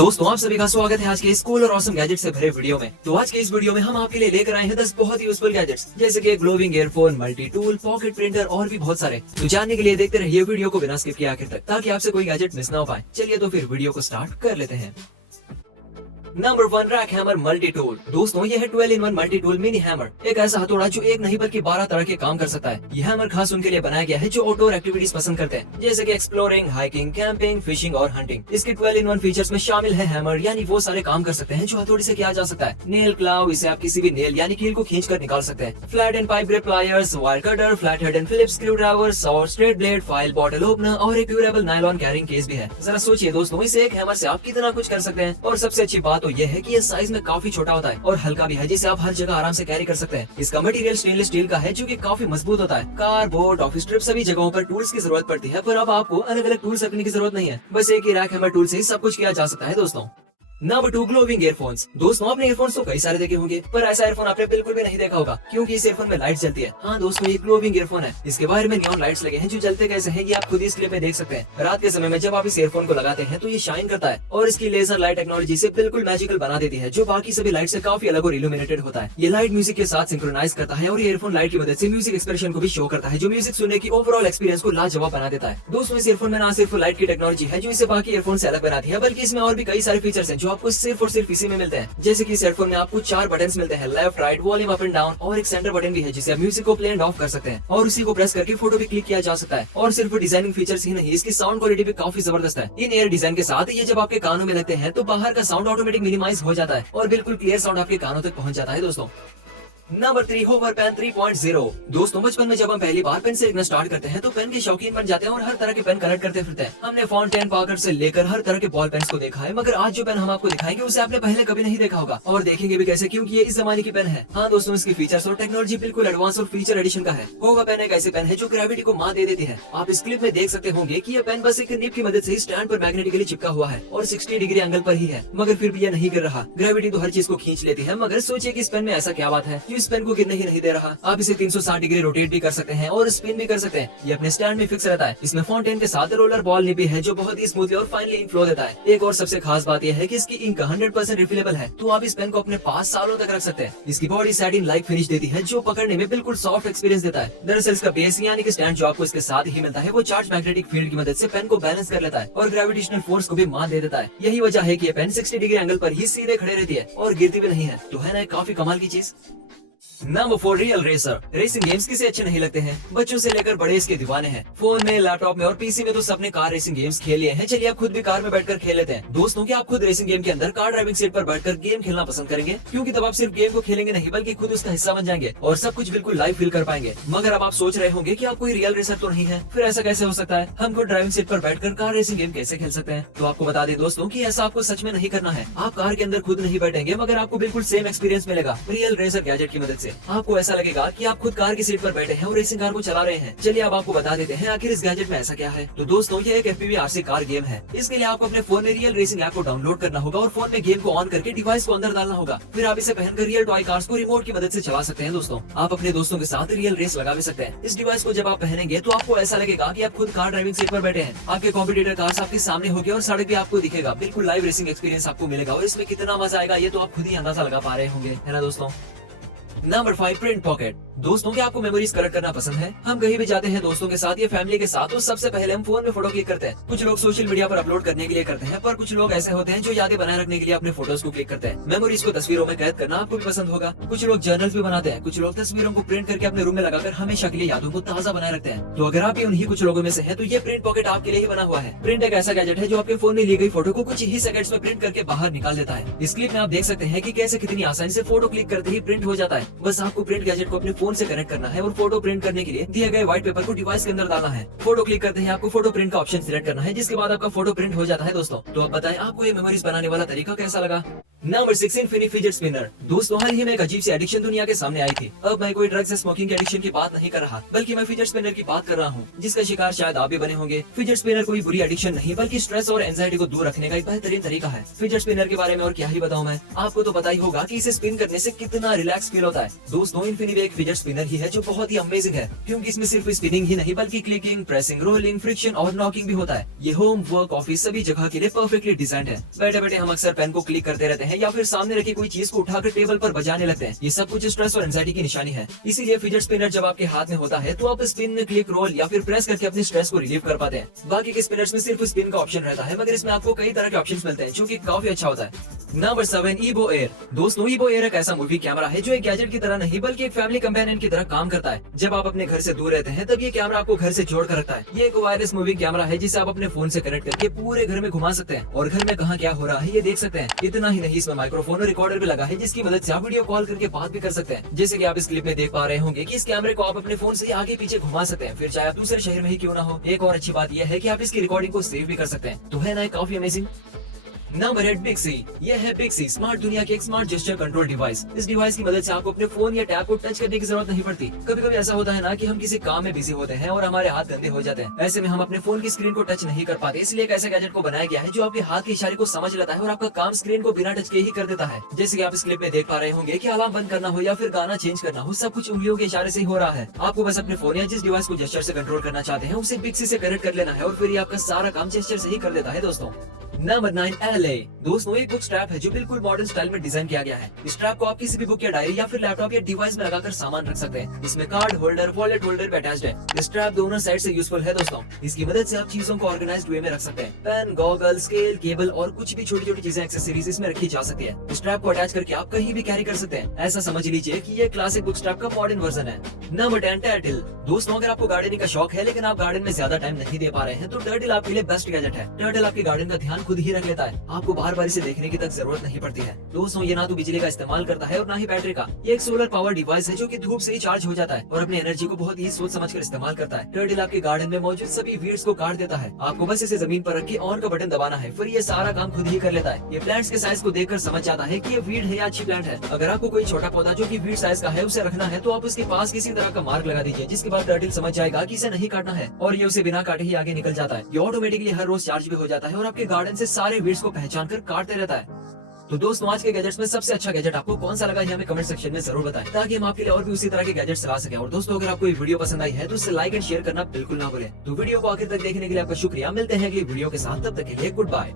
दोस्तों आप सभी का स्वागत है आज के इस कूल और ऑसम गैजेट से भरे वीडियो में। तो आज के इस वीडियो में हम आपके लिए लेकर आए हैं 10 बहुत ही यूजफुल गैजेट्स, जैसे कि glowing earphone, multi tool, pocket printer और भी बहुत सारे। तो जानने के लिए देखते रहिए वीडियो को बिना स्किप किए आखिर तक, ताकि आपसे कोई गैजेट मिस ना हो पाए। चलिए तो फिर वीडियो को स्टार्ट कर लेते हैं। Number 1, rack hammer multi tool. दोस्तों ये है 12-in-1 multi tool mini hammer, एक ऐसा हथौड़ा जो एक नहीं बल्कि 12 तरह के काम कर सकता है। यह हैमर खास उनके लिए बनाया गया है जो आउटडोर एक्टिविटीज पसंद करते हैं, जैसे कि एक्सप्लोरिंग, हाइकिंग, कैंपिंग, फिशिंग और हंटिंग। इसके 12-in-1 फीचर्स में शामिल है हैमर, यानी वो सारे काम कर सकते हैं जो हथौड़ी से किया जा सकता है। नेल क्लाव, इसे आप किसी भी नेल यानी कील को खींच कर निकाल सकते हैं। Flat and pipe grip pliers, wire cutter, flat head and Phillips screwdrivers और straight blade, file bottle opener और एक ड्यूरेबल नायलॉन कैरिंग केस भी है। जरा सोचिए दोस्तों, इस एक हैमर से आप कितना कुछ कर सकते हैं। और सबसे अच्छी बात तो यह है कि साइज में काफी छोटा होता है और हल्का भी है, जिसे आप हर जगह आराम से कैरी कर सकते हैं। इसका मटेरियल स्टेनलेस स्टील का है जो कि काफी मजबूत होता है। कार, बोर्ड, ऑफिस ट्रिप सभी जगहों पर टूल्स की जरूरत पड़ती है, पर अब आपको अलग अलग टूल्स रखने की जरूरत नहीं है। बस एक ही रैक हैमर टूल से ही सब कुछ किया जा सकता है दोस्तों। Number 2, glowing earphones. दोस्तों आपने ईयरफोन्स तो कई सारे देखे होंगे, पर ऐसा ईयरफोन आपने बिल्कुल भी नहीं देखा होगा, क्योंकि इस ईयरफोन में लाइट जलती है। हाँ दोस्तों, ये ग्लोविंग ईयरफोन है। इसके बाहर में नियॉन लाइट्स लगे हैं जो जलते कैसे हैं ये आप खुद इस क्लिप में देख सकते हैं। रात के समय में जब आप इस ईयरफोन को लगाते हैं तो ये शाइन करता है और इसकी लेजर लाइट टेक्नोलॉजी से बिल्कुल मैजिकल बना देती है, जो बाकी सभी लाइट से काफी अलग और इल्यूमिनेटेड होता है। ये लाइट म्यूजिक के साथ सिंक्रोनाइज करता है और ईयरफोन लाइट की मदद से म्यूजिक एक्सप्रेशन को भी शो करता है, जो म्यूजिक सुनने की ओवरऑल एक्सपीरियंस को लाजवाब बना देता है। दोस्तों इस ईयरफोन में ना सिर्फ लाइट की टेक्नोलॉजी है जो इसे बाकी ईयरफोन से अलग बनाती है, बल्कि इसमें और भी कई सारे फीचर्स हैं जो आपको सिर्फ और सिर्फ इसी में मिलते हैं। जैसे कि इस हेडफोन में आपको 4 बटन्स मिलते हैं, left, right, volume up and down, और एक सेंटर बटन भी है जिसे आप म्यूजिक को प्ले एंड ऑफ कर सकते हैं और उसी को प्रेस करके फोटो भी क्लिक किया जा सकता है। और सिर्फ डिजाइनिंग फीचर्स ही नहीं, इसकी साउंड क्वालिटी भी काफी जबरदस्त है। इन एयर डिजाइन के साथ ये जब आपके कानों में लगते हैं तो बाहर का साउंड ऑटोमेटिक मिनिमाइज हो जाता है और बिल्कुल क्लियर साउंड आपके कानों तक पहुंच जाता है दोस्तों। Number 3, hover pen 3.0। दोस्तों बचपन में जब हम पहली बार पेन से लिखना स्टार्ट करते हैं तो पेन के शौकीन बन जाते हैं और हर तरह के पेन कलेक्ट करते फिरते हैं। हमने फाउंटेन, पार्कर से लेकर हर तरह के बॉल पेन को देखा है, मगर आज जो पेन हम आपको दिखाएंगे उसे आपने पहले कभी नहीं देखा होगा, और देखेंगे भी कैसे, क्योंकि ये इस जमाने की पेन है। हाँ दोस्तों, इसकी फीचर्स और टेक्नोलॉजी बिल्कुल एडवांस और फीचर एडिशन का है। होवर पेन एक ऐसे पेन है जो ग्रेविटी को मात दे देती है। आप इस क्लिप में देख सकते होंगे कि ये पेन बस एक निब की मदद से स्टैंड पर मैग्नेटिकली चिपका हुआ है और 60 डिग्री एंगल पर ही है, मगर फिर भी ये नहीं गिर रहा। ग्रेविटी तो हर चीज को खींच लेती है, मगर सोचिए कि इस पेन में ऐसा क्या बात है जो इस पेन को गिरने ही नहीं दे रहा। आप इसे 360 डिग्री रोटेट भी कर सकते हैं और स्पिन भी कर सकते हैं। ये अपने स्टैंड में फिक्स रहता है। इसमें फाउंटेन के साथ रोलर बॉल निब भी है जो बहुत ही स्मूथली और फाइनली इंक फ्लो देता है। एक और सबसे खास बात यह है कि इसकी इंक 100% रिफिलेबल है, तो आप इस पेन को अपने पास सालों तक रख सकते हैं। इसकी बॉडी सैटिन लाइक फिनिश देती है जो पकड़ने में बिल्कुल सॉफ्ट एक्सपीरियंस देता है। दरअसल इसका बेस यानी कि स्टैंड जो आपको इसके साथ ही मिलता है वो चार्ज मैग्नेटिक फील्ड की मदद से पेन को बैलेंस कर लेता है और ग्रेविटेशनल फोर्स को भी मात दे देता है। यही वजह है कि ये पेन 60 डिग्री एंगल पर ही सीधे खड़े रहती है और गिरती भी नहीं है। तो है ना काफी कमाल की चीज। Number 4, real racer. Racing games किसे अच्छे नहीं लगते हैं, बच्चों से लेकर बड़े इसके दीवाने हैं। फोन में, लैपटॉप में और पीसी में तो सबने कार रेसिंग गेम्स खेल लिए हैं। चलिए आप खुद भी कार में बैठकर खेल लेते हैं। दोस्तों क्या आप खुद रेसिंग गेम के अंदर कार ड्राइविंग सीट पर बैठकर गेम खेलना पसंद करेंगे, क्योंकि तब आप सिर्फ गेम को खेलेंगे नहीं बल्कि खुद उसका हिस्सा बन जाएंगे और सब कुछ बिल्कुल लाइव फील कर पाएंगे। मगर अब आप सोच रहे होंगे कि आप कोई रियल रेसर तो नहीं है, फिर ऐसा कैसे हो सकता है, हम खुद ड्राइविंग सीट पर बैठकर कार रेसिंग गेम कैसे खेल सकते हैं। तो आपको बता दें दोस्तों कि ऐसा आपको सच में नहीं करना है। आप कार के अंदर खुद नहीं बैठेंगे, मगर आपको बिल्कुल सेम एक्सपीरियंस मिलेगा रियल रेसर गैजेट की मदद से। आपको ऐसा लगेगा कि आप खुद कार की सीट पर बैठे हैं और रेसिंग कार को चला रहे हैं। चलिए अब आपको बता देते हैं आखिर इस गैजेट में ऐसा क्या है। तो दोस्तों ये एक FPV RC कार गेम है। इसके लिए आपको अपने फोन में रियल रेसिंग ऐप को डाउनलोड करना होगा और फोन में गेम को ऑन करके डिवाइस को अंदर डालना होगा। फिर आप इसे पहनकर रियल टॉय कार्स को रिमोट की मदद से चला सकते हैं। दोस्तों आप अपने दोस्तों के साथ रियल रेस लगा भी सकते हैं। इस डिवाइस को जब आप पहनेंगे तो आपको ऐसा लगेगा कि आप खुद कार ड्राइविंग सीट पर बैठे हैं। आपके कॉम्पिटिटर कार्स आपके सामने होगी और सड़क भी आपको दिखेगा। बिल्कुल लाइव रेसिंग एक्सपीरियंस आपको मिलेगा और इसमें कितना मजा आएगा ये तो आप खुद ही अंदाजा लगा पा रहे होंगे, है ना दोस्तों। Number 5, print pocket. दोस्तों क्या आपको मेमोरीज कलेक्ट करना पसंद है? हम कहीं भी जाते हैं दोस्तों के साथ या फैमिली के साथ तो सबसे पहले हम फोन में फोटो क्लिक करते हैं। कुछ लोग सोशल मीडिया पर अपलोड करने के लिए करते हैं, पर कुछ लोग ऐसे होते हैं जो यादें बनाए रखने के लिए अपने फोटोज को क्लिक करते हैं। मेमोरीज को तस्वीरों में कैद करना आपको भी पसंद होगा। कुछ लोग जर्नल्स भी बनाते हैं, कुछ लोग तस्वीरों को प्रिंट करके अपने रूम में लगाकर हमेशा के लिए यादों को ताजा बनाए रखते हैं। तो अगर आप भी उन्हीं कुछ लोगों में से हैं तो ये प्रिंट पॉकेट आपके लिए ही बना हुआ है। प्रिंट एक ऐसा गैजेट है जो आपके फोन में ली गई फोटो को कुछ ही सेकंड्स में प्रिंट करके बाहर निकाल देता है। इस क्लिप में आप देख सकते हैं कि कैसे कितनी आसानी से फोटो क्लिक करते ही प्रिंट हो जाता है। बस आपको प्रिंट गैजेट को अपने फोन से कनेक्ट करना है और फोटो प्रिंट करने के लिए दिए गए व्हाइट पेपर को डिवाइस के अंदर डालना है। फोटो क्लिक करते ही आपको फोटो प्रिंट का ऑप्शन सिलेक्ट करना है, जिसके बाद आपका फोटो प्रिंट हो जाता है। दोस्तों तो अब बताएं आपको ये मेमोरीज बनाने वाला तरीका कैसा लगा। Number 6 इन्फिनी fidget spinner. दोस्तों हाल ही में एक अजीब सी एडिक्शन दुनिया के सामने आई थी। अब मैं कोई ड्रग्स या स्मोकिंग की एडिक्शन की बात नहीं कर रहा, बल्कि मैं फिजेट स्पिनर की बात कर रहा हूँ, जिसका शिकार शायद आप भी बने होंगे। फिजेट स्पिनर कोई बुरी एडिक्शन नहीं, बल्कि स्ट्रेस और एंजाइटी को दूर रखने का एक बेहतरीन तरीका है। फिजेट स्पिनर के बारे में और क्या ही बताऊं मैं, आपको तो पता ही होगा कि इसे स्पिन करने से कितना रिलैक्स फील होता है। दोस्तों इन्फिनी भी एक फिजेट स्पिनर ही है जो बहुत ही अमेजिंग है, क्योंकि इसमें सिर्फ स्पिनिंग ही नहीं बल्कि क्लिकिंग, प्रेसिंग, रोलिंग, फ्रिक्शन और नॉकिंग भी होता है। ये होम, वर्क, ऑफिस सभी जगह के लिए परफेक्टली डिजाइंड है। बैठे बैठे हम अक्सर पेन को क्लिक करते रहते हैं या फिर सामने रखी कोई चीज को उठाकर टेबल पर बजाने लगते हैं। ये सब कुछ स्ट्रेस और एंजाइटी की निशानी है। इसीलिए फिजेट स्पिनर जब आपके हाथ में होता है तो आप स्पिन, क्लिक, रोल या फिर प्रेस करके अपने स्ट्रेस को रिलीव कर पाते हैं। बाकी के स्पिनर्स में सिर्फ स्पिन का ऑप्शन रहता है, मगर इसमें आपको कई तरह के ऑप्शंस मिलते हैं, जो कि काफी अच्छा होता है। Number 7 Ebo air. दोस्तों ईबो एयर एक ऐसा मूवी कैमरा है जो एक गैजेट की तरह नहीं बल्कि एक फैमिली कंपेनियन की तरह काम करता है। जब आप अपने घर से दूर रहते हैं तब ये कैमरा आपको घर से जोड़ कर रखता है। ये एक वायरलेस मूवी कैमरा है जिसे आप अपने फोन से कनेक्ट करके पूरे घर में घुमा सकते हैं और घर में कहाँ क्या हो रहा है ये देख सकते हैं। इतना ही नहीं, इसमें माइक्रोफोन और रिकॉर्डर भी लगा है, जिसकी मदद से आप वीडियो कॉल करके बात भी कर सकते हैं। जैसे कि आप इस क्लिप में देख पा रहे होंगे कि इस कैमरे को आप अपने फोन से आगे पीछे घुमा सकते हैं, फिर चाहे आप दूसरे शहर में ही क्यों ना हो। एक और अच्छी बात यह है कि आप इसकी रिकॉर्डिंग को सेव भी कर सकते हैं। तो है ना काफी अमेजिंग। नंबर 8 बिक्सी। यह है बिक्सी, स्मार्ट दुनिया की एक स्मार्ट जेस्चर कंट्रोल डिवाइस। इस डिवाइस की मदद से आपको अपने फोन या टैब को टच करने की जरूरत नहीं पड़ती। कभी कभी ऐसा होता है ना कि हम किसी काम में बिजी होते हैं और हमारे हाथ गंदे हो जाते हैं। ऐसे में हम अपने फोन की स्क्रीन को टच नहीं कर पाते, इसलिए एक ऐसे गैजेट को बनाया गया है जो आपके हाथ के इशारे को समझ लेता है और आपका काम स्क्रीन को बिना टच के ही कर देता है। जैसे कि आप इस क्लिप में देख पा रहे होंगे कि अलार्म बंद करना हो या फिर गाना चेंज करना हो, सब कुछ उंगलियों के इशारे से ही हो रहा है। आपको बस अपने फोन या जिस डिवाइस को जेस्चर से कंट्रोल करना चाहते हैं उसे बिक्सी से कनेक्ट कर लेना है और फिर ये आपका सारा काम जेस्चर से ही कर देता है। दोस्तों नंबर 9 LA। दोस्तों एक बुक स्ट्रैप है जो बिल्कुल मॉडर्न स्टाइल में डिजाइन किया गया है। इस स्ट्रैप को आप किसी भी बुक या डायरी या फिर लैपटॉप या डिवाइस में लगाकर सामान रख सकते हैं। इसमें कार्ड होल्डर, वॉलेट होल्डर भी अटैच्ड है। इस स्ट्रैप दोनों साइड से यूजफुल है दोस्तों। इसकी मदद से आप चीजों को ऑर्गेनाइज्ड वे में रख सकते हैं। पेन, गॉगल, स्केल, केबल और कुछ भी छोटी छोटी चीजें, एक्सेसरीज इसमें रखी जा सकती है। इस स्ट्रैप को अटैच करके आप कहीं भी कैरी कर सकते हैं। ऐसा समझ लीजिए कि ये क्लासिक बुक स्ट्रैप का मॉडर्न वर्जन है। Number 10 turtle. दोस्तों अगर आपको गार्डनिंग का शौक है लेकिन आप गार्डन में ज्यादा टाइम नहीं दे पा रहे हैं तो टर्टल आपके लिए बेस्ट गैजेट है। टर्टल आपके गार्डन का ध्यान खुद ही रख लेता है, आपको बार बार इसे देखने की तक जरूरत नहीं पड़ती है। दोस्तों ये ना तो बिजली का इस्तेमाल करता है और ना ही बैटरी का। ये एक सोलर पावर डिवाइस है जो कि धूप से ही चार्ज हो जाता है और अपनी एनर्जी को बहुत ही सोच समझकर इस्तेमाल करता है। टर्टल आपके गार्डन में मौजूद सभी वीड्स को काट देता है। आपको बस इसे जमीन पर रख के ऑन का बटन दबाना है, फिर ये सारा काम खुद ही कर लेता है। ये प्लांट्स के साइज को देखकर समझ जाता है कि ये वीड है या अच्छी प्लांट है। अगर आपको कोई छोटा पौधा जो कि वीड साइज का है उसे रखना है तो आप उसके पास किसी तरह का मार्क लगा दीजिए, जिसके बाद टर्टल समझ जाएगा कि इसे नहीं काटना है और ये उसे बिना काटे ही आगे निकल जाता है। ये ऑटोमेटिकली हर रोज चार्ज भी हो जाता है और आपके गार्डन से सारे वीड्स को पहचान कर काटते रहता है। तो दोस्तों आज के गैजेट्स में सबसे अच्छा गैजेट आपको कौन सा लगा, ये हमें कमेंट सेक्शन में जरूर बताएं, ताकि हम आपके लिए और भी उसी तरह के गैजेट्स ला सकें। और दोस्तों अगर आपको ये वीडियो पसंद आई है तो इसे लाइक एंड शेयर करना बिल्कुल ना भूलें। तो वीडियो को आखिर तक देखने के लिए आपका शुक्रिया। मिलते हैं अगली वीडियो के साथ, तब तक के लिए गुड बाय।